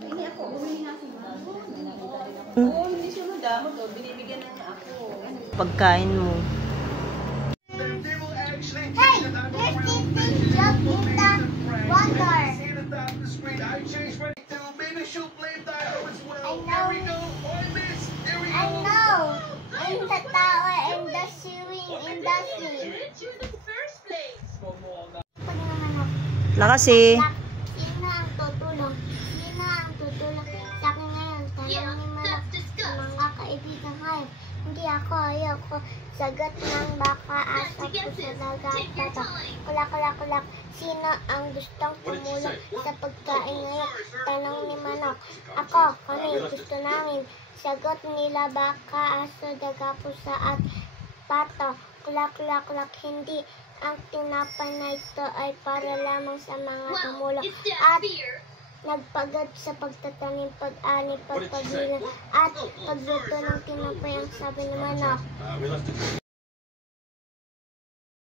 Hindi ako, bumili nga si Mama. Oo, hindi siya madamot. Binibigyan na niya ako. Pagkain mo. Hey! There's this jug in the water. I know. I'm the tower and the swimming in the sea. Lakasi. Sino ang tutulong? Sino ang tutulong sa akin ngayon? Tanong ni Manok sa mga kaibigan ngayon. Hindi ako, ayoko. Sagot ng baka, aso, puso, dagat, bata. Kulak. Sino ang gustong tumulong sa pagkain ngayon? Tanong ni Manok. Ako, kami, gusto namin. Sagot nila baka, aso, daga, pusa at pato. Kulak. Hindi. Ang tinapay na ito ay para lamang sa mga tumulong at nagpagad sa pagtatanim, pag-ani, pagpagilan at pagluto ng tinapay ang sabi ni Manok.